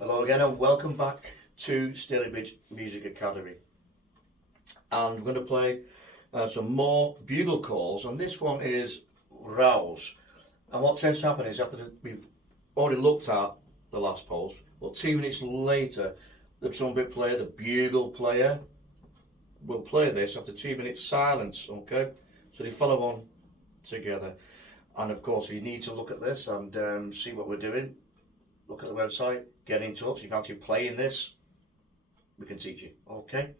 Hello again and welcome back to Stalybridge Music Academy. And we're going to play some more bugle calls, and this one is Rouse. And what tends to happen is we've already looked at the last pulse, but 2 minutes later the trumpet player, the bugle player, will play this after 2 minutes silence, okay? So they follow on together. And of course you need to look at this and see what we're doing. Look at the website, get in touch. If you're actually playing this, we can teach you, okay?